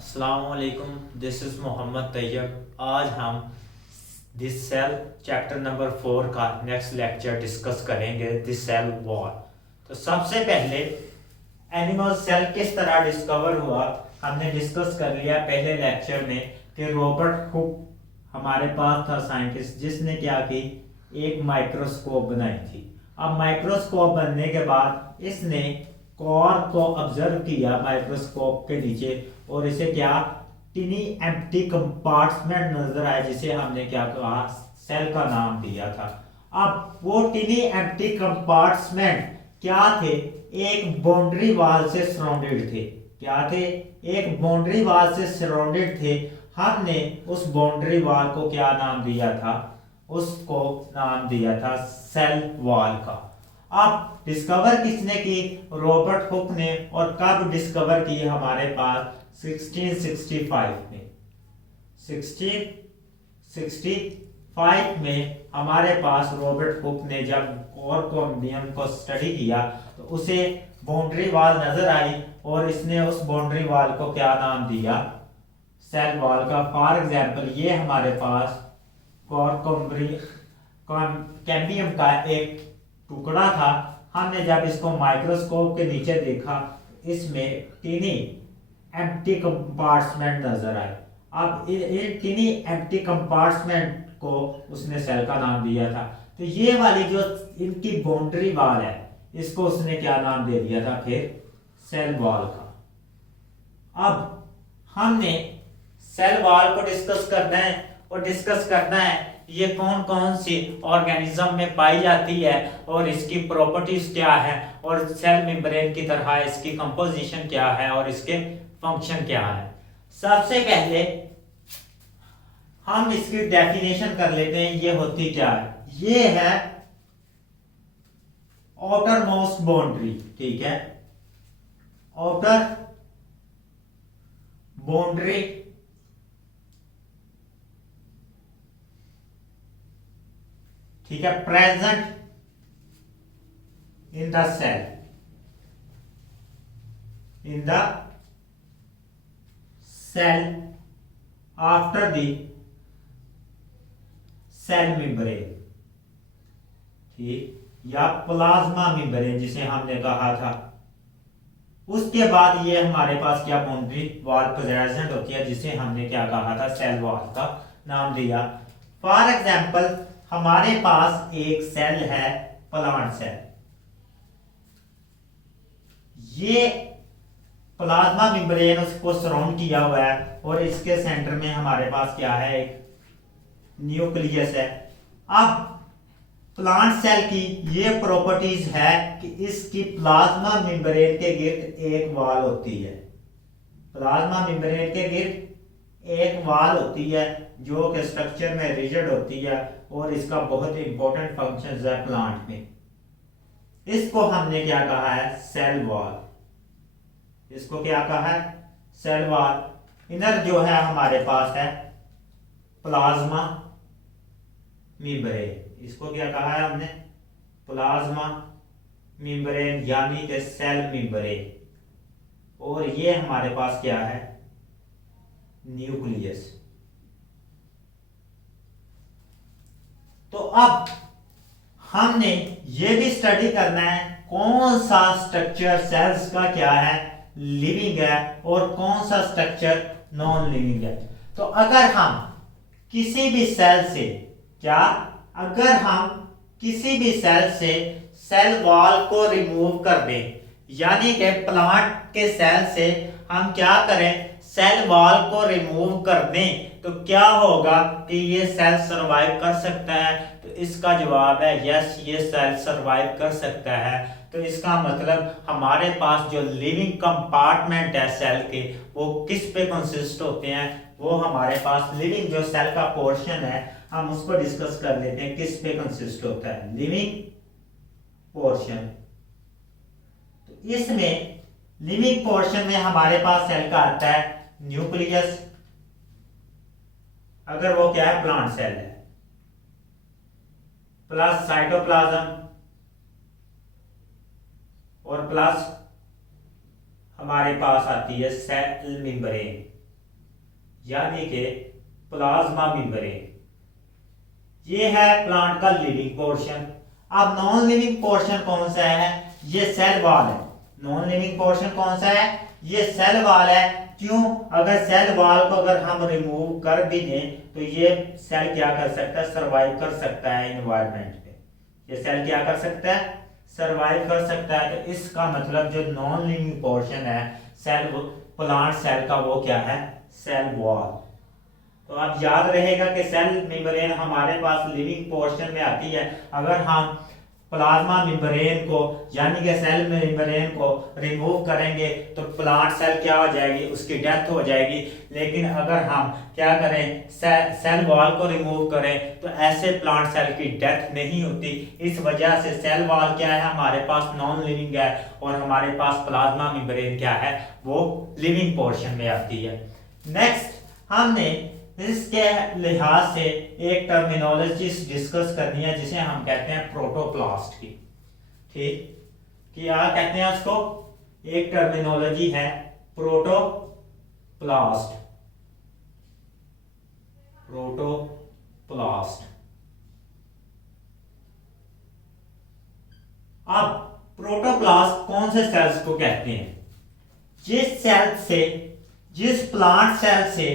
अस्सलामुअलैकुम, this is Mohammad Tayyab. आज हम दिस सेल चैप्टर नंबर 4 का नेक्स्ट लेक्चर डिस्कस करेंगे, दिस सेल वॉल। तो सबसे पहले एनिमल सेल किस तरह डिस्कवर हुआ हमने डिस्कस कर लिया पहले लेक्चर में कि रॉबर्ट हुक हमारे पास था साइंटिस्ट, जिसने क्या की एक माइक्रोस्कोप बनाई थी। अब माइक्रोस्कोप बनने के बाद इसने कॉर्क को ऑब्जर्व किया माइक्रोस्कोप के नीचे, और इसे क्या टिनी एम्प्टी कंपार्टमेंट नजर आया, जिसे हमने क्या कहा सेल का नाम दिया था। अब वो टिनी एम्प्टी कंपार्टमेंट क्या थे? एक बाउंड्री वाल से सराउंडेड थे। क्या थे? एक बाउंड्री वाल से सराउंडेड थे। हमने उस बाउंड्री वाल को क्या नाम दिया था? उसको नाम दिया था सेल वॉल का। अब डिस्कवर किसने की? रॉबर्ट हुक ने। और कब डिस्कवर की? हमारे पास 1665 में। 1665 में हमारे पास रॉबर्ट हुक ने जब कॉर्कोनियम को स्टडी किया तो उसे बाउंड्री वाल नजर आई, और इसने उस बाउंड्री वाल को क्या नाम दिया? सेल वॉल का। फॉर एग्जाम्पल ये हमारे पास कैम्बियम का एक टुकड़ा था। हमने जब इसको माइक्रोस्कोप के नीचे देखा, इसमें टिनी एम्प्टी कंपार्टमेंट नजर आए। अब इन टिनी एम्प्टी कंपार्टमेंट को उसने सेल का नाम दिया था। तो ये वाली जो इनकी बाउंड्री वॉल है, इसको उसने क्या नाम दे दिया था फिर? सेल वॉल का। अब हमने सेल वॉल को डिस्कस करना है, और डिस्कस करना है ये कौन कौन सी ऑर्गेनिज्म में पाई जाती है, और इसकी प्रॉपर्टीज क्या है, और सेल मेम्ब्रेन की तरह इसकी कंपोजिशन क्या है, और इसके फंक्शन क्या है। सबसे पहले हम इसकी डेफिनेशन कर लेते हैं, ये होती क्या है? ये है आउटर मोस्ट बाउंड्री। ठीक है, आउटर बाउंड्री ठीक है, present in the cell, in the cell after the cell membrane. ठीक, या प्लाज्मा मेम्ब्रेन जिसे हमने कहा था। उसके बाद ये हमारे पास क्या बाउंड्री वॉल प्रेजेंट होती है, जिसे हमने क्या कहा था? सेल वॉल का नाम दिया। फॉर एग्जाम्पल हमारे पास एक सेल है, प्लांट सेल। ये प्लाज्मा मेम्ब्रेन उसको सराउंड किया हुआ है, और इसके सेंटर में हमारे पास क्या है? एक न्यूक्लियस है। अब प्लांट सेल की ये प्रॉपर्टीज है कि इसकी प्लाज्मा मेम्ब्रेन के गिर्द एक वॉल होती है। प्लाज्मा मेम्ब्रेन के गिर्द एक वॉल होती है, जो कि स्ट्रक्चर में रिजिड होती है, और इसका बहुत इंपॉर्टेंट फंक्शन है प्लांट में। इसको हमने क्या कहा है? Cell wall. इसको क्या कहा है? Cell wall. इनर जो है हमारे पास है प्लाज्मा मेम्ब्रेन। इसको क्या कहा है हमने? प्लाज्मा मेम्ब्रेन, यानी कि सेल मेम्ब्रेन। और ये हमारे पास क्या है? न्यूक्लियस। तो अब हमने ये भी स्टडी करना है कौन सा स्ट्रक्चर सेल्स का क्या है? लिविंग है, और कौन सा स्ट्रक्चर नॉन लिविंग है। तो अगर हम किसी भी सेल से क्या अगर हम किसी भी सेल से सेल वॉल को रिमूव कर दें, यानी कि प्लांट के सेल से हम क्या करें? सेल वॉल को रिमूव कर दें, तो क्या होगा कि ये सेल सरवाइव कर सकता है? तो इसका जवाब है यस, ये सेल सरवाइव कर सकता है। तो इसका मतलब हमारे पास जो लिविंग कंपार्टमेंट है सेल के, वो किस पे कंसिस्ट होते हैं? वो हमारे पास लिविंग जो सेल का पोर्शन है, हम उसको डिस्कस कर लेते हैं किस पे कंसिस्ट होता है? Living portion. तो इसमें लिविंग पोर्शन में हमारे पास सेल का आता है न्यूक्लियस, अगर वो क्या है? प्लांट सेल है, प्लस साइटोप्लाज्म, और प्लस हमारे पास आती है सेल मेम्ब्रेन। यानी कि प्लाज्मा मेम्ब्रेन। ये है प्लांट का लिविंग पोर्शन। अब नॉन लिविंग पोर्शन कौन सा है? ये सेल वॉल है। नॉन लिविंग पोर्शन कौन सा है? ये सेल वॉल है। क्यों? अगर सेल वॉल को अगर हम रिमूव कर भी दें तो ये सेल क्या कर सकता है? सर्वाइव कर सकता है एनवायरनमेंट पे। ये सेल क्या कर सकता है? सर्वाइव कर सकता है। तो इसका मतलब जो नॉन लिविंग पोर्शन है सेल, प्लांट सेल का, वो क्या है? Cell wall. तो आप याद रहेगा कि सेल मेम्ब्रेन हमारे पास लिविंग पोर्शन में आती है। अगर हम प्लाज्मा मेम्ब्रेन को यानी कि सेल मेम्ब्रेन को रिमूव करेंगे तो प्लांट सेल क्या हो जाएगी? उसकी डेथ हो जाएगी। लेकिन अगर हम क्या करें? सेल वॉल को रिमूव करें तो ऐसे प्लांट सेल की डेथ नहीं होती। इस वजह से सेल वॉल क्या है? हमारे पास नॉन लिविंग है और हमारे पास प्लाज्मा मेम्ब्रेन क्या है? वो लिविंग पोर्शन में आती है। नेक्स्ट हमने इसके लिहाज से एक टर्मिनोलॉजी डिस्कस करनी है जिसे हम कहते हैं प्रोटोप्लास्ट की। ठीक, क्या कहते हैं उसको? एक टर्मिनोलॉजी है प्रोटोप्लास्ट। प्रोटोप्लास्ट। अब प्रोटोप्लास्ट कौन से सेल्स को कहते हैं? जिस सेल से, जिस प्लांट सेल से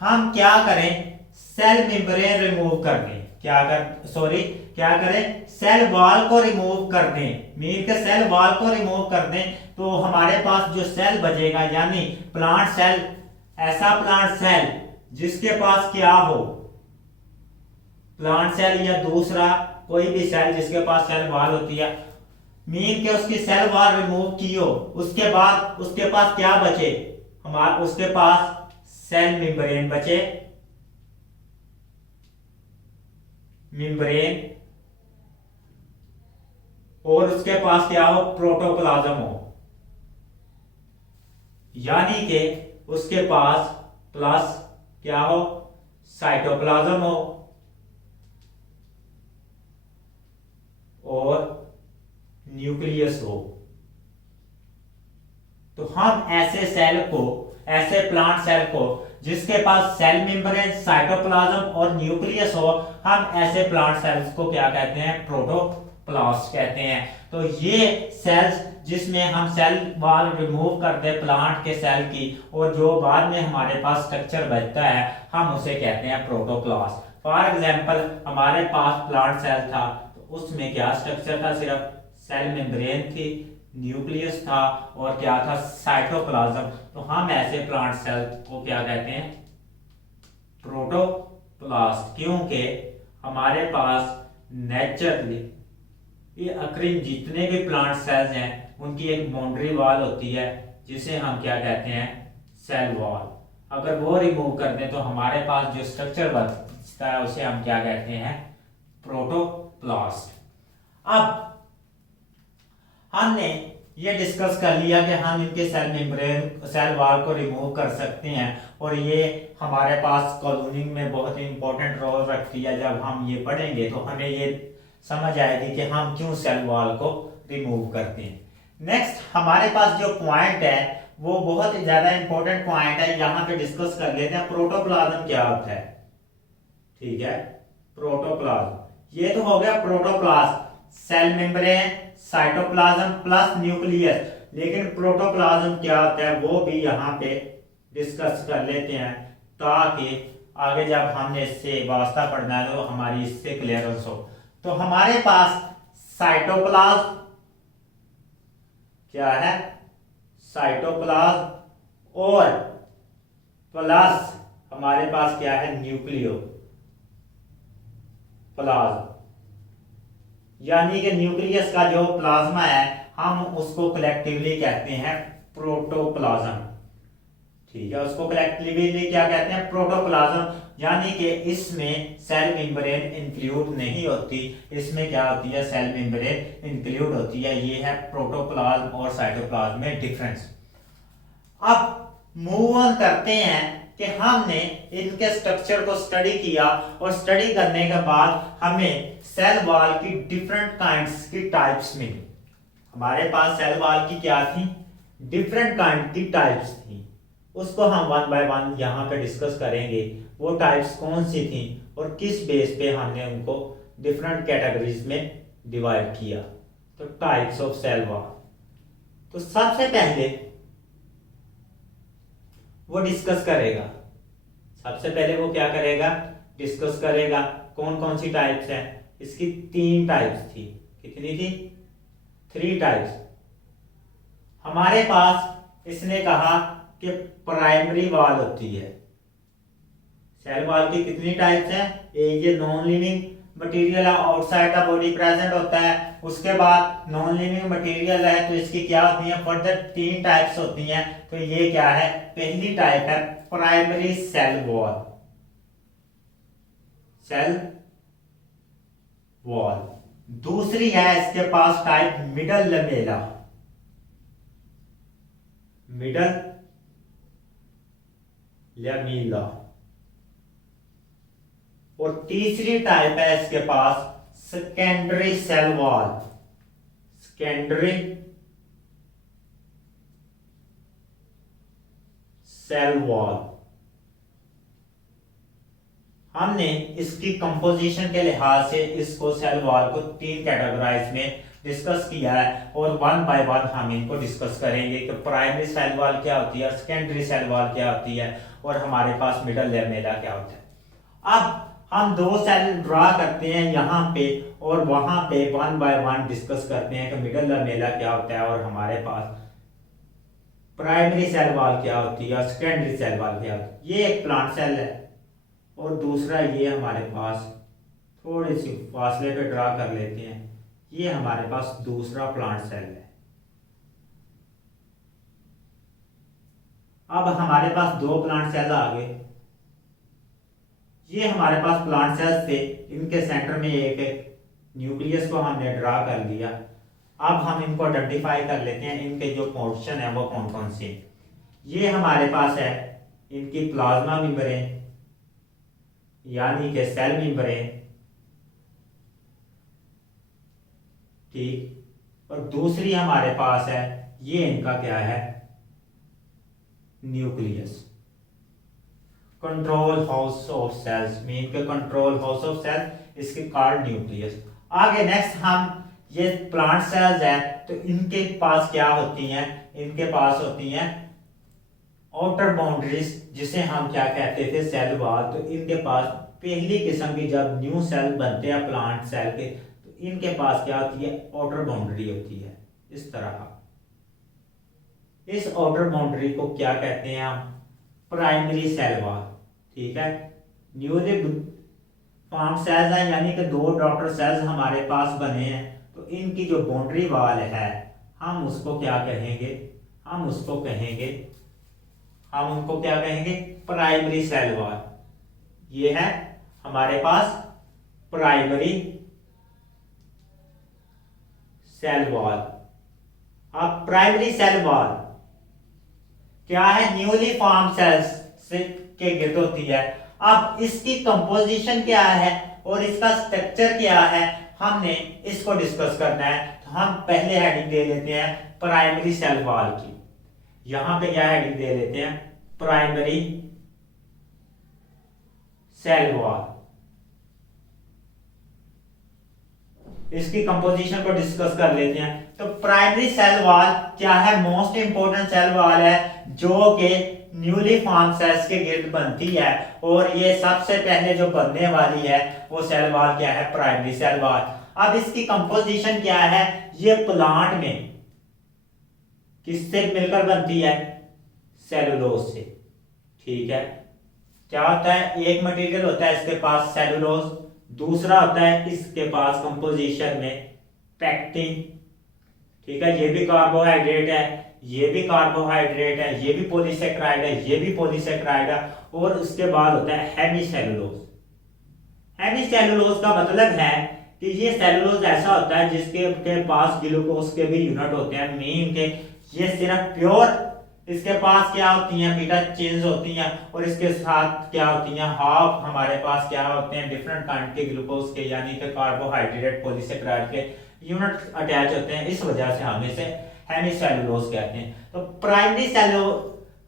हम क्या करें? सेल मेम्ब्रेन रिमूव कर दें। क्या करें? सेल वॉल को रिमूव कर दें। मीन के सेल वॉल को रिमूव कर दें तो हमारे पास जो सेल बचेगा, यानी प्लांट सेल, ऐसा प्लांट सेल जिसके पास क्या हो? प्लांट सेल या दूसरा कोई भी सेल जिसके पास सेल वॉल होती है, मीन के उसकी सेल वॉल रिमूव की हो, उसके बाद उसके पास क्या बचे? उसके पास सेल मेम्ब्रेन बचे, मेम्ब्रेन, और उसके पास क्या हो? प्रोटोप्लाज्म हो। यानी कि उसके पास प्लस क्या हो? साइटोप्लाज्म हो और न्यूक्लियस हो। तो हम ऐसे सेल को, ऐसे प्लांट सेल को जिसके पास सेल मेम्ब्रेन, साइटोप्लाज्म और न्यूक्लियस हो, हम ऐसे प्लांट सेल्स को क्या कहते हैं? प्रोटोप्लास्ट कहते हैं। तो ये सेल्स जिसमें हम सेल वॉल रिमूव करते हैं प्लांट के सेल की, और जो बाद में हमारे पास स्ट्रक्चर बचता है, हम उसे कहते हैं प्रोटोप्लास्ट। फॉर एग्जांपल हमारे पास प्लांट सेल था तो उसमें क्या स्ट्रक्चर था? सिर्फ सेल मेम्ब्रेन थी, न्यूक्लियस था और क्या था? साइटोप्लाज्म। तो हम ऐसे प्लांट सेल को क्या कहते हैं? प्रोटोप्लास्ट। क्योंकि हमारे पास नेचुरली ये अक्रिन जितने भी प्लांट सेल्स हैं उनकी एक बाउंड्री वॉल होती है जिसे हम क्या कहते हैं? Cell wall. अगर वो रिमूव कर दें तो हमारे पास जो स्ट्रक्चर बचता है उसे हम क्या कहते हैं? प्रोटोप्लास्ट। अब हमने ये डिस्कस कर लिया कि हम इनके सेल मेम्ब्रेन, सेल वॉल को रिमूव कर सकते हैं और ये हमारे पास कॉलोनिंग में बहुत ही इंपॉर्टेंट रोल रखती है। जब हम ये पढ़ेंगे तो हमें ये समझ आएगी कि हम क्यों सेल वॉल को रिमूव करते हैं। नेक्स्ट हमारे पास जो पॉइंट है वो बहुत ही ज्यादा इंपॉर्टेंट पॉइंट है, यहाँ पे डिस्कस कर लेते हैं। प्रोटोप्लाज्म क्या होता है? ठीक है, प्रोटोप्लाज्म ये तो हो गया protoplasm, cell membrane, cytoplasm plus nucleus. लेकिन प्रोटोप्लाज्म क्या होता है वो भी यहाँ पे डिस्कस कर लेते हैं ताकि आगे जब हमने इससे वास्ता पढ़ना है तो हमारी इससे क्लियरेंस हो। तो हमारे पास साइटोप्लाज्म क्या है? साइटोप्लाज्म और प्लस हमारे पास क्या है? Nucleo plasm. यानी कि न्यूक्लियस का जो प्लाज्मा है हम उसको कलेक्टिवली कहते हैं प्रोटोप्लाज्म। ठीक है, उसको कलेक्टिवली क्या कहते हैं? प्रोटोप्लाज्म। यानी कि इसमें सेल मेम्ब्रेन इंक्लूड नहीं होती, इसमें क्या होती है? सेल मेम्ब्रेन इंक्लूड होती है। ये है प्रोटोप्लाज्म और साइटोप्लाज्म में डिफरेंस। अब मूव ऑन करते हैं कि हमने इनके स्ट्रक्चर को स्टडी किया और स्टडी करने के बाद हमें सेल वॉल की डिफरेंट काइंड्स की टाइप्स मिली। हमारे पास सेल वॉल की क्या थी? डिफरेंट काइंड की टाइप्स थी। उसको हम वन बाय वन यहाँ पे डिस्कस करेंगे। वो टाइप्स कौन सी थी और किस बेस पे हमने उनको डिफरेंट कैटेगरीज में डिवाइड किया। तो टाइप्स ऑफ सेल वॉल, तो सबसे पहले वो डिस्कस करेगा, सबसे पहले वो क्या करेगा, डिस्कस करेगा कौन कौन सी टाइप्स हैं। इसकी 3 टाइप्स थी। कितनी थी? 3 टाइप्स। हमारे पास इसने कहा कि प्राइमरी वॉल होती है। सेल वॉल की कितनी टाइप्स हैं? एक ये non living material outside the body present होता है, उसके बाद नॉन लिविंग मटेरियल है तो इसकी क्या होती है, फर्दर 3 टाइप्स होती हैं। तो ये क्या है? पहली टाइप है primary cell wall, cell wall. दूसरी है इसके पास type middle lamella, middle lamella. और तीसरी टाइप है इसके पास secondary cell wall, secondary cell wall. हमने इसकी कंपोजिशन के लिहाज से इसको सेल वॉल को 3 कैटेगराइज में डिस्कस किया है और वन बाय वन हम इनको डिस्कस करेंगे कि प्राइमरी सेल वॉल क्या होती है, सेकेंडरी सेल वॉल क्या होती है और हमारे पास मिडल लमेला क्या होता है। अब हम 2 सेल ड्रा करते हैं यहाँ पे और वहां पे वन बाय वन डिस्कस करते हैं कि मिडल लमेला क्या होता है और हमारे पास प्राइमरी सेल वॉल क्या होती है और सेकेंडरी सेल वॉल क्या होती है। ये एक प्लांट सेल है और दूसरा ये हमारे पास थोड़ी सी फासले पे ड्रा कर लेते हैं, ये हमारे पास दूसरा प्लांट सेल है। अब हमारे पास 2 प्लांट सेल आ गए। ये हमारे पास प्लांट सेल्स थे, इनके सेंटर में एक न्यूक्लियस को हमने ड्रा कर लिया। अब हम इनको आइडेंटिफाई कर लेते हैं, इनके जो पोर्शन है वो कौन कौन से। ये हमारे पास है इनकी प्लाज्मा मेम्ब्रेन यानी कि सेल मेम्ब्रेन, ठीक। और दूसरी हमारे पास है ये इनका क्या है, nucleus, control house of cells, mean के कंट्रोल हाउस ऑफ सेल, इसके कॉल्ड न्यूक्लियस। आगे नेक्स्ट हम ये प्लांट सेल्स है तो इनके पास क्या होती हैं, इनके पास होती हैं आउटर बाउंड्रीज जिसे हम क्या कहते थे, सेल वॉल। तो इनके पास पहली किस्म की जब न्यू सेल बनते हैं प्लांट सेल के तो इनके पास क्या होती है, आउटर बाउंड्री होती है इस तरह। इस आउटर बाउंड्री को क्या कहते हैं हम, प्राइमरी सेल वॉल, ठीक है। न्यूली फॉर्म सेल्स हैं यानी कि 2 डॉटर सेल्स हमारे पास बने हैं तो इनकी जो बाउंड्री वॉल है हम उसको क्या कहेंगे, हम उसको कहेंगे, हम उनको क्या कहेंगे, प्राइमरी सेल वॉल। ये है हमारे पास प्राइमरी सेल वॉल। अब प्राइमरी सेल वॉल क्या है, न्यूली फॉर्म सेल्स से के गिर्द होती है। अब इसकी कंपोजिशन क्या है और इसका स्ट्रक्चर क्या है, हमने इसको डिस्कस करना है। तो हम पहले हेडिंग दे लेते हैं प्राइमरी सेल वॉल की। यहां पे क्या हेडिंग दे लेते हैं, प्राइमरी सेल वॉल। इसकी कंपोजिशन को डिस्कस कर लेते हैं। तो प्राइमरी सेल वॉल क्या है, मोस्ट इंपोर्टेंट सेल वॉल है जो कि न्यूली फॉर्म सेल्स के गिर्द बनती है और ये सबसे पहले जो बनने वाली है वो सेल वॉल क्या है, प्राइमरी सेल वॉल। अब इसकी कंपोजिशन क्या है, ये प्लांट में किससे मिलकर बनती है, सेलुलोज से, ठीक है। क्या होता है, एक मटेरियल होता है इसके पास सेलुलोज, दूसरा होता है इसके पास कंपोजिशन में पेक्टिन, ठीक है। ये भी कार्बोहाइड्रेट है, ये भी कार्बोहाइड्रेट है, ये भी पॉलीसेक्राइड है, ये भी पॉलीसेक्राइड है। और उसके बाद होता है हेमीसेलुलोज। हेमीसेलुलोज का मतलब है कि ये सेलुलोज ऐसा होता है जिसके पास ग्लूकोज के भी यूनिट होते हैं, मीन के ये सिर्फ प्योर, इसके पास क्या होती हैं, बीटा चेन्स होती हैं और इसके साथ क्या होती हैं, हाफ हमारे पास क्या होते हैं, डिफरेंट काइंड के ग्लूकोज के यानी कि कार्बोहाइड्रेट पॉलीसेक्राइड के यूनिट अटैच होते हैं। इस वजह से हम इसे हेमीसेलुलोज कहते हैं। तो प्राइमरी सेल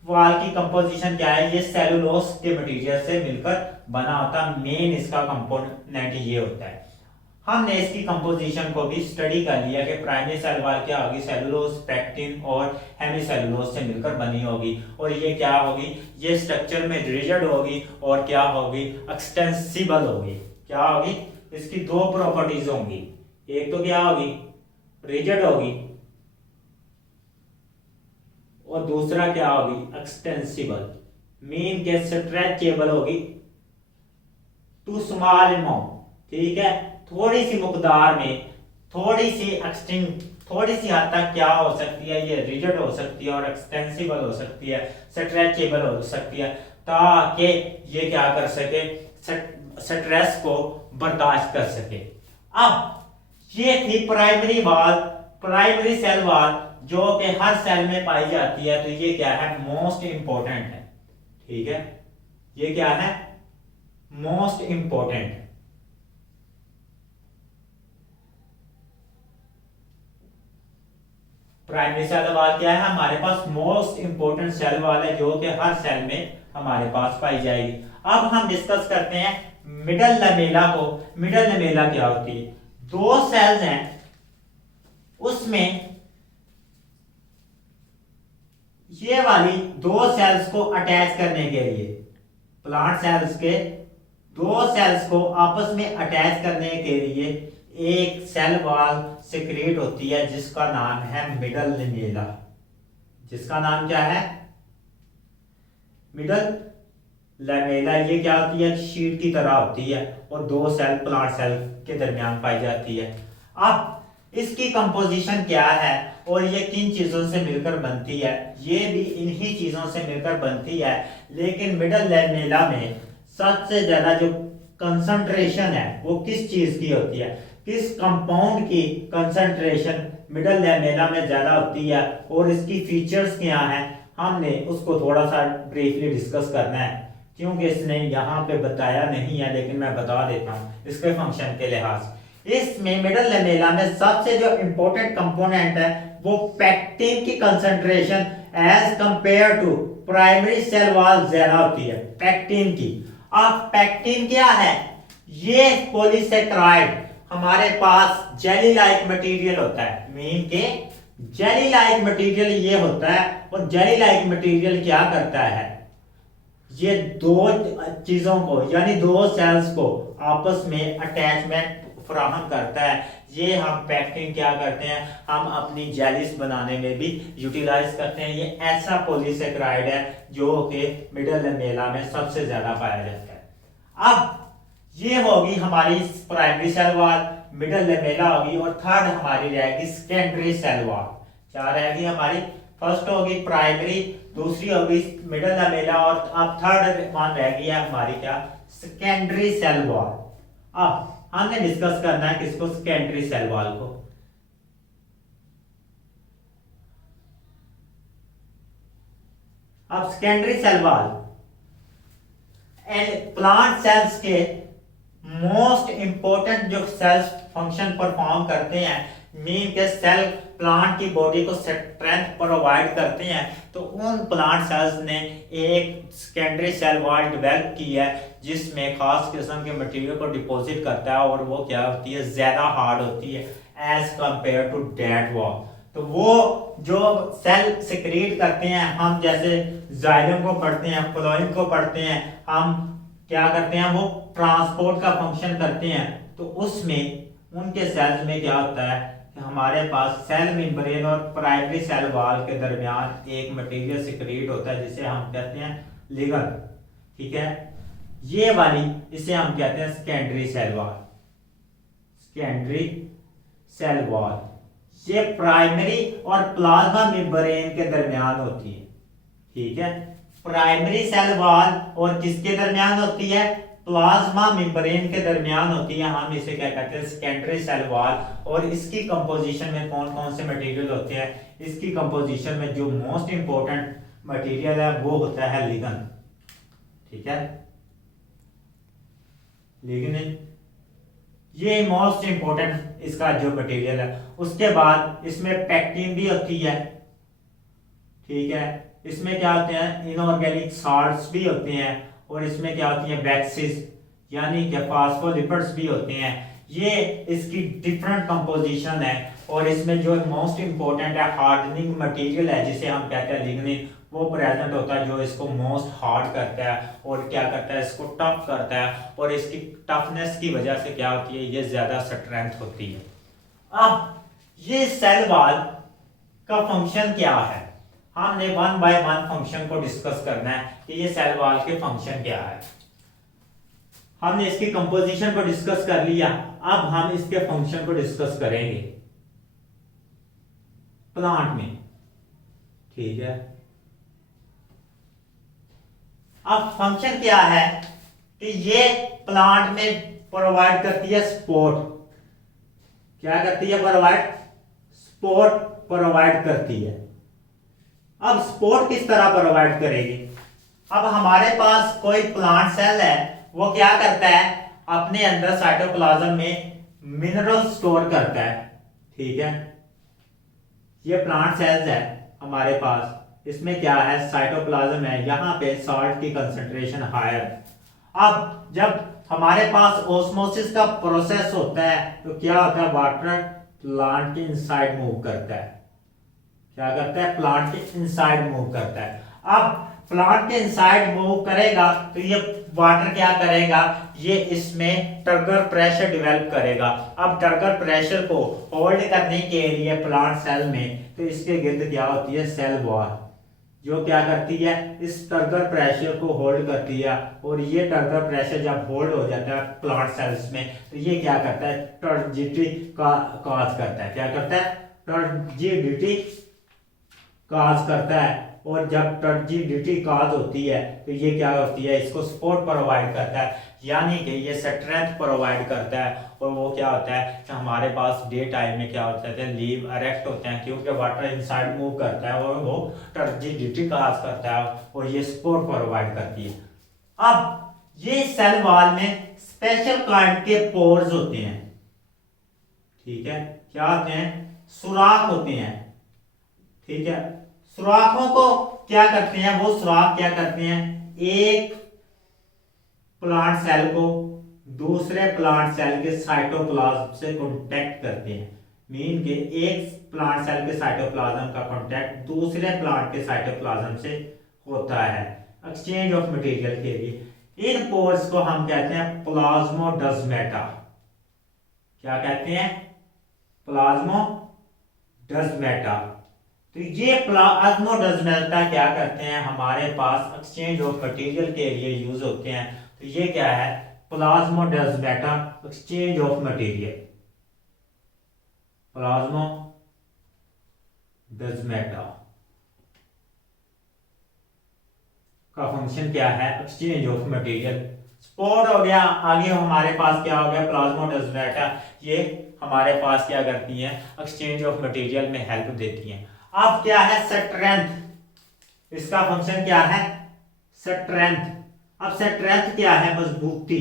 वॉल की कंपोजिशन क्या है, ये सेलुलोज के मटेरियल से मिलकर बना होता है। मेन इसका कंपोनेंट ये होता है। हमने इसकी कंपोजिशन को भी स्टडी कर लिया कि प्राइमरी सेल वॉल क्या होगी, सेलुलोज, पेक्टिन और हेमीसेलुलोज से मिलकर बनी होगी। और ये क्या होगी, ये स्ट्रक्चर में रिजिड होगी और क्या होगी, एक्सटेंसिबल होगी। क्या होगी, इसकी दो प्रॉपर्टीज होंगी, एक तो क्या होगी, रिजिड होगी और दूसरा क्या होगी, एक्सटेंसिबल। मीन के स्ट्रेचेबल होगी टू स्मॉल अमाउंट, ठीक है, थोड़ी सी मकदार में, थोड़ी सी एक्सटेंड, थोड़ी सी हद तक क्या हो सकती है, ये रिजिड हो सकती है और एक्सटेंसिबल हो सकती है, स्ट्रेचेबल हो सकती है, ताकि ये क्या कर सके, स्ट्रेस को बर्दाश्त कर सके। अब ये थी primary wall, primary cell wall जो कि हर सेल में पाई जाती है। तो ये क्या है, मोस्ट इंपॉर्टेंट है, ठीक है, ये क्या है, most important. Primary cell wall क्या है, हमारे पास मोस्ट इंपोर्टेंट सेल वॉल है जो कि हर सेल में हमारे पास पाई जाएगी। अब हम डिस्कस करते हैं मिडल लमेला को। मिडल लमेला क्या होती है, दो सेल्स हैं, उसमें ये वाली दो सेल्स को अटैच करने के लिए, प्लांट सेल्स के दो सेल्स को आपस में अटैच करने के लिए एक सेल वॉल सिक्रेट होती है जिसका नाम है मिडल लमेला। जिसका नाम क्या है, मिडल लमेला। ये क्या होती है, शीट की तरह होती है और दो सेल प्लांट सेल के दरमियान पाई जाती है। अब इसकी कंपोजिशन क्या है और ये किन चीजों से मिलकर बनती है, ये भी इन्हीं चीजों से मिलकर बनती है। लेकिन मिडल लमेला में सबसे ज्यादा जो कंसंट्रेशन है वो किस चीज की होती है, किस कंपाउंड की कंसंट्रेशन मिडल लमेला में ज्यादा होती है और इसकी फीचर्स क्या हैं, हमने उसको थोड़ा सा ब्रीफली डिस्कस करना है, क्योंकि इसने यहाँ पे बताया नहीं है, लेकिन मैं बता देता हूँ इसके फंक्शन के लिहाज। इसमें मिडल लमेला में सबसे जो इंपॉर्टेंट कंपोनेंट है वो पेक्टिन की concentration as compare to primary cell wall ज्यादा होती है, पेक्टिन की। अब पेक्टिन क्या है, ये पॉलीसेकेराइड हमारे पास जेली लाइक मटेरियल होता है, मीन के जेली लाइक मटेरियल ये होता है। और जेली लाइक मटेरियल क्या करता है, ये दो चीजों को यानी दो सेल्स को आपस में अटैचमेंट फराहम करता है। ये हम पेक्टिन क्या करते हैं, हम अपनी जेलीस बनाने में भी यूटिलाइज करते हैं। ये ऐसा पॉलीसेकेराइड है जो कि मिडल लमेला में सबसे ज्यादा पाया जाता है। अब ये होगी हमारी primary cell wall, middle lamella होगी, और थर्ड हमारी रहेगी सेकेंडरी सेल वॉल। क्या रहेगी हमारी, फर्स्ट होगी प्राइमरी, दूसरी होगी मिडल लमेला, और अब थर्ड वन रहेगी हमारी क्या, सेकेंडरी सेल वॉल। अब हमने डिस्कस करना है किसको, सेकेंडरी सेल वॉल को। अब secondary cell wall plant cells के मोस्ट इंपोर्टेंट जो सेल्स फंक्शन परफॉर्म करते हैं, मीन के सेल प्लांट की बॉडी को स्ट्रेंथ प्रोवाइड करते हैं। तो उन प्लांट सेल्स ने एक सेकेंडरी सेल वॉल डेवलप की है जिसमें खास किस्म के मटेरियल को डिपॉजिट करता है, और वो क्या होती है, ज्यादा हार्ड होती है as compare to dead wall. तो वो जो सेल सिक्रीट करते हैं, हम जैसे जाइलम को पढ़ते हैं, फ्लोएम को पढ़ते हैं, हम क्या करते हैं, वो ट्रांसपोर्ट का फंक्शन करते हैं। तो उसमें उनके सेल्स में क्या होता है कि हमारे पास सेल मेम्ब्रेन और प्राइमरी सेल वॉल के दरमियान एक मटेरियल सिक्रीट होता है जिसे हम कहते हैं लिगन, ठीक है। ये वाली इसे हम कहते हैं secondary cell wall. Secondary cell wall ये प्राइमरी और प्लाज्मा मेम्ब्रेन के दरमियान होती है, ठीक है। प्राइमरी सेल वॉल और किसके दरमियान होती है, प्लाज्मा मेम्ब्रेन के दरमियान होती है। हम इसे क्या कहते हैं, सेकेंडरी सेल वॉल। और इसकी कंपोजिशन में कौन कौन से मटेरियल होते हैं, इसकी कंपोजिशन में जो मोस्ट इंपोर्टेंट मटेरियल है वो होता है लिगन, ठीक है, लिग्निन। ये मोस्ट इंपोर्टेंट इसका जो मटेरियल है। उसके बाद इसमें पेक्टिन भी होती है, ठीक है, इसमें क्या होते हैं, इनऑर्गेनिक साल्ट्स भी होते हैं, और इसमें क्या होती है, बेसिस यानी कि फास्फोलिपिड्स भी होते हैं। ये इसकी डिफरेंट कंपोजिशन है, और इसमें जो मोस्ट इंपॉर्टेंट है हार्डनिंग मटेरियल है जिसे हम कहते हैं लिग्निन, वो प्रेजेंट होता है जो इसको मोस्ट हार्ड करता है और क्या करता है, इसको टफ करता है, और इसकी टफनेस की वजह से क्या होती है, ये ज्यादा स्ट्रेंथ होती है। अब ये सेल वॉल का फंक्शन क्या है, हमने वन बाय वन फंक्शन को डिस्कस करना है कि ये सेल वॉल के फंक्शन क्या है। हमने इसकी कंपोजिशन को डिस्कस कर लिया, अब हम इसके फंक्शन को डिस्कस करेंगे प्लांट में, ठीक है। अब फंक्शन क्या है कि ये प्लांट में प्रोवाइड करती है सपोर्ट, क्या करती है, प्रोवाइड सपोर्ट प्रोवाइड करती है। अब सपोर्ट किस तरह प्रोवाइड करेगी, अब हमारे पास कोई प्लांट सेल है, वो क्या करता है, अपने अंदर साइटोप्लाज्म में मिनरल स्टोर करता है, ठीक है। ये प्लांट सेल्स है हमारे पास, इसमें क्या है, साइटोप्लाज्म है, यहाँ पे सॉल्ट की कंसंट्रेशन हायर। अब जब हमारे पास ऑस्मोसिस का प्रोसेस होता है तो क्या होता है, वाटर प्लांट के इनसाइड मूव करता है, क्या करता है, प्लांट के इनसाइड मूव करता है। अब प्लांट के इनसाइड मूव करेगा तो ये वाटर क्या करेगा, ये इसमें टर्गर प्रेशर डेवलप करेगा। अब टर्गर प्रेशर को होल्ड करने के लिए प्लांट सेल में, तो इसके गिर्द क्या होती है, सेल वॉल, जो क्या करती है, इस टर्गर प्रेशर को होल्ड करती है, और ये टर्गर प्रेशर जब होल्ड हो जाता है प्लांट सेल्स में, तो ये क्या करता है, टर्जिडिटी का काज करता है, क्या करता है, टर्जिडिटी काज करता है। और जब टर्जिडिटी काज होती है तो ये क्या होती है, इसको सपोर्ट प्रोवाइड करता है, यानी कि ये स्ट्रेंथ प्रोवाइड करता है। और वो क्या होता है कि हमारे पास डे टाइम में क्या होता है, लीव अरेक्ट होते हैं, क्योंकि वाटर इनसाइड मूव करता है और वो टर्जिडिटी काज करता है, और ये सपोर्ट प्रोवाइड करती है। अब ये सेल वॉल में स्पेशल काइंड के पोर्स होते हैं, ठीक है, क्या होते हैं, सुराख होते हैं, ठीक है। सुराखों को क्या करते हैं, वो सुराख क्या करते हैं, एक प्लांट सेल को दूसरे प्लांट सेल के साइटोप्लाज्म से कांटेक्ट करते हैं, मीन के एक प्लांट सेल के साइटोप्लाज्म का कांटेक्ट दूसरे प्लांट के साइटोप्लाज्म से होता है एक्सचेंज ऑफ मटेरियल के लिए। इन पोर्स को हम कहते हैं प्लाज्मोडेस्माटा, क्या कहते हैं, प्लाज्मोडेस्माटा। तो ये प्लाज्मोडेस्माटा क्या करते हैं, हमारे पास एक्सचेंज ऑफ मटेरियल के लिए यूज होते हैं। तो ये क्या है, plasmodesmata exchange of material, plasmodesmata का फंक्शन क्या है, एक्सचेंज ऑफ मटेरियल। स्पोर हो गया, आगे हमारे पास क्या हो गया, प्लाज्मोडेस्माटा, ये हमारे पास क्या करती हैं, एक्सचेंज ऑफ मटेरियल में हेल्प देती हैं। अब क्या है, स्ट्रेंथ, इसका फंक्शन क्या है, स्ट्रेंथ। अब स्ट्रेंथ क्या है, मजबूती,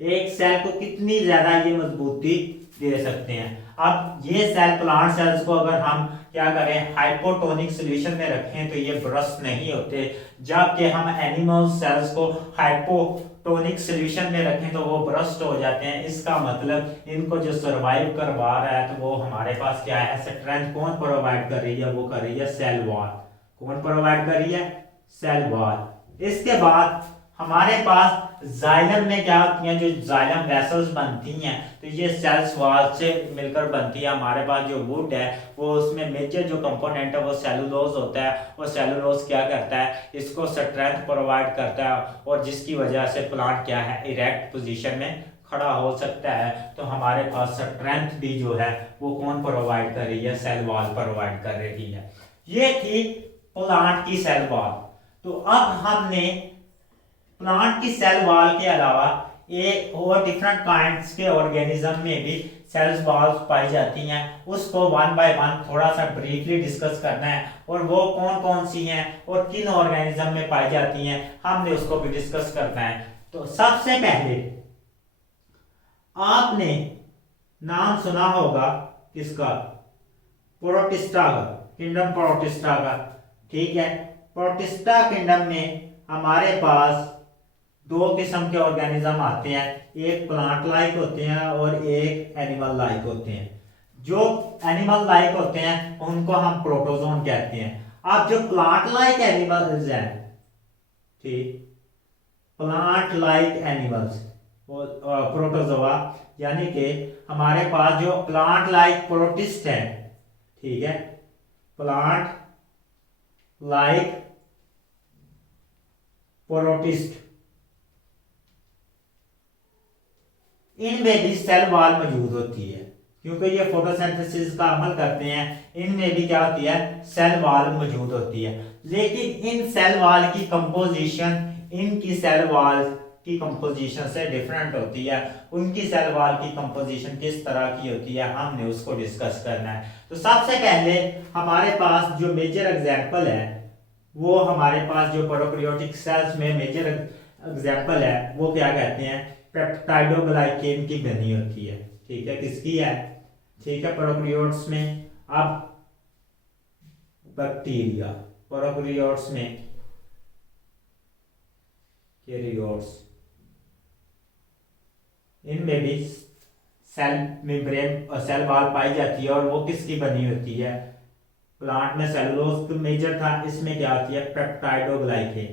एक सेल को कितनी ज्यादा ये मजबूती दे सकते हैं। अब ये सेल प्लांट सेल्स को अगर हम क्या करें, हाइपोटोनिक सॉल्यूशन में रखें तो ये ब्रस्ट नहीं होते, जबकि हम एनिमल सेल्स को हाइपोटोनिक सॉल्यूशन में रखें तो वो ब्रस्ट हो जाते हैं। इसका मतलब इनको जो सर्वाइव करवा रहा है तो वो हमारे पास क्या है, स्ट्रेंथ कौन प्रोवाइड कर रही है, वो कर रही है सेल वॉल। कौन प्रोवाइड कर रही है, सेल वॉल। इसके बाद हमारे पास जाइलम में क्या होती हैं, जो जाइलम वेसल्स बनती हैं तो ये सेल्स वॉल से मिलकर बनती है। हमारे पास जो वुड है वो उसमें मेजर जो कंपोनेंट है वो सेलुलोज होता है, और सेलुलोज क्या करता है, इसको स्ट्रेंथ प्रोवाइड करता है, और जिसकी वजह से प्लांट क्या है, इरेक्ट पोजीशन में खड़ा हो सकता है। तो हमारे पास स्ट्रेंथ भी जो है वो कौन प्रोवाइड कर रही है, सेल वॉल प्रोवाइड कर रही है। ये थी प्लांट की सेल वॉल। तो अब हमने प्लांट की सेल वॉल के अलावा एक और डिफरेंट काइंड्स के ऑर्गेनिज्म में भी सेल्स वॉल्स पाई जाती हैं, उसको वन बाय वन थोड़ा सा ब्रीफली डिस्कस करना है, और वो कौन कौन सी हैं और किन ऑर्गेनिज्म में पाई जाती हैं हमने उसको भी डिस्कस करना है। तो सबसे पहले आपने नाम सुना होगा किसका, प्रोटिस्टा का, किंगडम प्रोटिस्टा का, ठीक है। प्रोटिस्टा किंगडम में हमारे पास दो किस्म के ऑर्गेनिज्म आते हैं, एक प्लांट लाइक होते हैं और एक एनिमल लाइक होते हैं। जो एनिमल लाइक होते हैं उनको हम प्रोटोजोन कहते हैं। अब जो प्लांट लाइक एनिमल्स हैं, ठीक, प्लांट लाइक एनिमल्स प्रोटोजोआ, यानी कि हमारे पास जो प्लांट लाइक प्रोटिस्ट है, ठीक है, प्लांट लाइक प्रोटिस्ट, इनमें भी सेल वॉल मौजूद होती है क्योंकि ये फोटोसिंथेसिस का अमल करते हैं। इनमें भी क्या होती है, सेल वॉल मौजूद होती है। लेकिन इन सेल वॉल की कंपोजिशन इनकी सेल वॉल की कंपोजिशन से डिफरेंट होती है। उनकी सेल वॉल की कंपोजिशन किस तरह की होती है, हमने उसको डिस्कस करना है। तो सबसे पहले हमारे पास जो मेजर एग्जांपल है वो हमारे पास जो प्रोकैरियोटिक सेल्स में मेजर एग्जांपल है वो क्या कहते हैं, पेप्टाइडोग्लाइकेन की बनी होती है। ठीक है, किसकी है, ठीक है, प्रोकैरियोट्स में। अब बैक्टीरिया, प्रोकैरियोट्स में कैरियोट्स, इनमें भी सेल मेम्ब्रेन और सेल वॉल पाई जाती है और वो किसकी बनी होती है, प्लांट में सेलुलोज मेजर था, इसमें क्या होती है, पेप्टाइडोग्लाइकेन,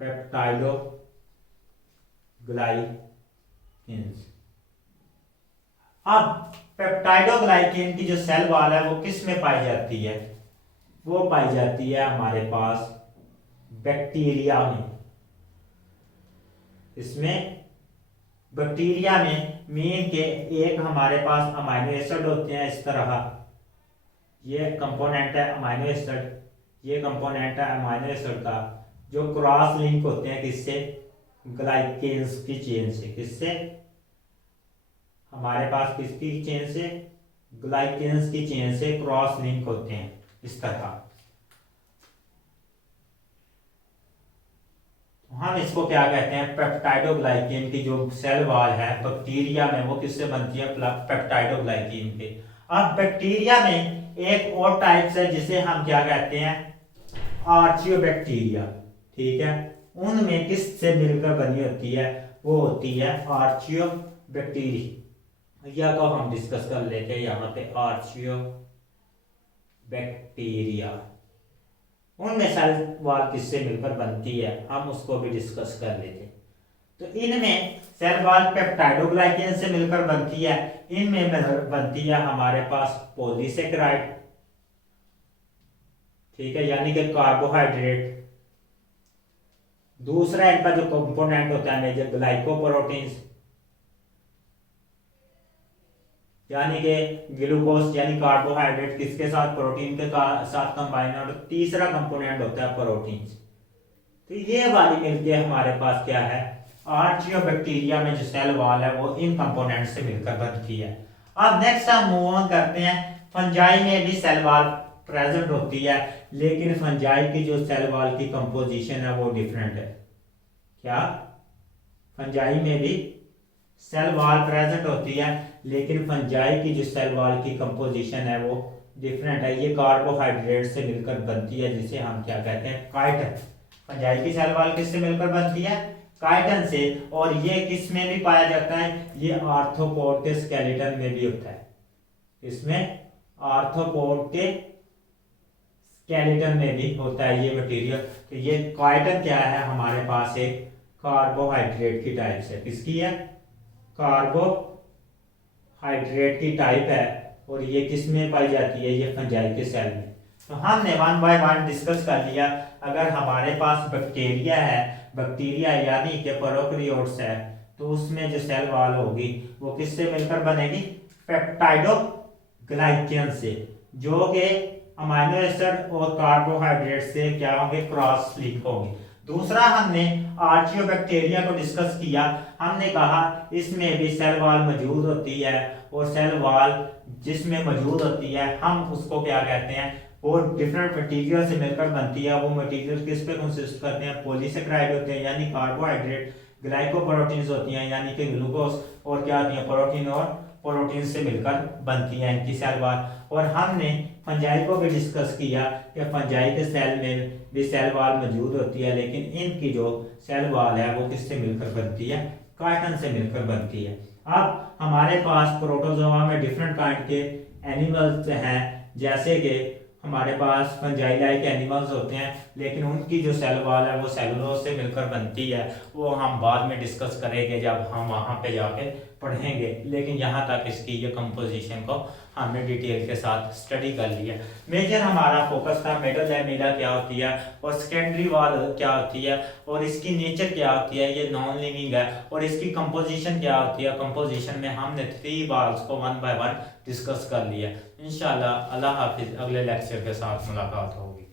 पेप्टाइडोग्लाइकेन्स। अब पेप्टाइडोग्लाइकेन की जो सेल वॉल है वो किस में पाई जाती है, वो पाई जाती है हमारे पास बैक्टीरिया में। इसमें बैक्टीरिया में मेन के एक हमारे पास अमाइनो एसिड होते हैं, इस तरह ये कंपोनेंट है अमाइनो एसिड, ये कंपोनेंट है अमाइनो एसिड का, जो क्रॉस लिंक होते हैं किससे, ग्लाइकेन्स की चेन से। किससे, हमारे पास किसकी चेन से, ग्लाइकेन्स की चेन से क्रॉस लिंक होते हैं इस तरह। हम इसको क्या कहते हैं, पेप्टाइडोग्लाइकेन की जो सेल वॉल है बैक्टीरिया में वो किससे बनती है, पेप्टाइडोग्लाइकेन के। अब बैक्टीरिया में एक और टाइप्स है जिसे हम क्या कहते हैं, आर्चियोबैक्टीरिया। ठीक है, उनमें किससे मिलकर बनी होती है, वो होती है आर्चियोबैक्टीरिया को हम डिस्कस कर लेते हैं यहाँ पे, आर्चियोबैक्टीरिया। उनमें सेल वॉल किससे मिलकर बनती है, हम उसको भी डिस्कस कर लेते हैं। तो इनमें सेल वॉल पेप्टाइडोग्लाइकेन से मिलकर बनती है, इनमें बनती है हमारे पास पॉलीसेकेराइड, ठीक है, यानी कि कार्बोहाइड्रेट। दूसरा इनका जो कंपोनेंट होता है मेजर, ग्लाइकोप्रोटीन्स, यानी कि ग्लूकोज यानी कार्बोहाइड्रेट किसके साथ, प्रोटीन के साथ कंबाइन, और तीसरा कंपोनेंट होता है प्रोटीन्स। तो ये वाली मिलके हमारे पास क्या है, आर्चियोबैक्टीरिया में जो सेल वॉल है वो इन कंपोनेंट से मिलकर बनती है। अब नेक्स्ट हम मूव ऑन करते हैं, फंजाई में भी सेल वॉल प्रेजेंट होती है, लेकिन फंजाई की जो सेल वॉल की कंपोजिशन है वो डिफरेंट है। क्या, फंजाई में भी सेल वॉल प्रेजेंट होती है, लेकिन फंजाई की जो सेल वॉल की कंपोजिशन है वो डिफरेंट है। ये कार्बोहाइड्रेट से मिलकर बनती है, जिसे हम क्या कहते हैं, काइटन। फंजाई की सेल वॉल किससे मिलकर बनती है, काइटन से। और ये किस में भी पाया जाता है, ये आर्थ्रोपोड के स्केलेटन में भी होता है। इसमें आर्थ्रोपोड के स्केलेटन में भी होता है ये मटेरियल। तो ये काइटन क्या है, हमारे पास एक कार्बोहाइड्रेट की टाइप है। किसकी है, कार्बोहाइड्रेट की टाइप है, और ये किस में पाई जाती है, ये फंजाई के सेल में। तो हमने वन बाय वन डिस्कस कर लिया। अगर हमारे पास बैक्टीरिया है, बैक्टीरिया यानी कि प्रोकैरियोट्स है, तो उसमें जो सेल वॉल होगी वो किससे मिलकर बनेगी, पेप्टाइडोग्लाइकेन से, जो कि अमाइनो एसिड और कार्बोहाइड्रेट से क्या होंगे, क्रॉस लिंक होंगे। दूसरा हमने आर्चियोबैक्टीरिया को डिस्कस किया। हमने कहा इसमें भी सेल वॉल मौजूद होती है, और सेल वॉल जिसमें मौजूद होती है हम उसको क्या कहते हैं, वो डिफरेंट मटेरियल से मिलकर बनती है। वो मटेरियल किस पे कंसिस्ट करते हैं, पॉलीसेकेराइड होते हैं यानी कार्बोहाइड्रेट, ग्लाइकोप्रोटीन्स होती हैं यानी कि ग्लूकोज, और क्या होती है, प्रोटीन, और प्रोटीन से मिलकर बनती है इनकी सेल वॉल। और हमने फंजाई को भी डिस्कस किया कि फंजाई के सेल में भी सेल वॉल मौजूद होती है, लेकिन इनकी जो सेल वॉल है वो किससे मिलकर बनती है? काइटिन से मिलकर बनती है। अब हमारे पास प्रोटोजोआ में डिफरेंट काइंड के एनिमल्स हैं, जैसे कि हमारे पास फंजाई लाइक एनिमल्स होते हैं, लेकिन उनकी जो सेल वॉल है वो सेलुलोज से मिलकर बनती है। वो हम बाद में डिस्कस करेंगे जब हम वहाँ पे जाके पढ़ेंगे, लेकिन यहाँ तक इसकी ये कंपोजिशन को हमने डिटेल के साथ स्टडी कर लिया। मेजर हमारा फोकस था मिडल लैमेला क्या होती है और सेकेंडरी वॉल क्या होती है और इसकी नेचर क्या होती है, ये नॉन लिविंग है, और इसकी कंपोजिशन क्या होती है। कंपोजिशन में हमने 3 वॉल्स को 1 बाय 1 डिस्कस कर लिया। इंशाल्लाह अल्लाह हाफिज, अगले लेक्चर के साथ मुलाकात होगी।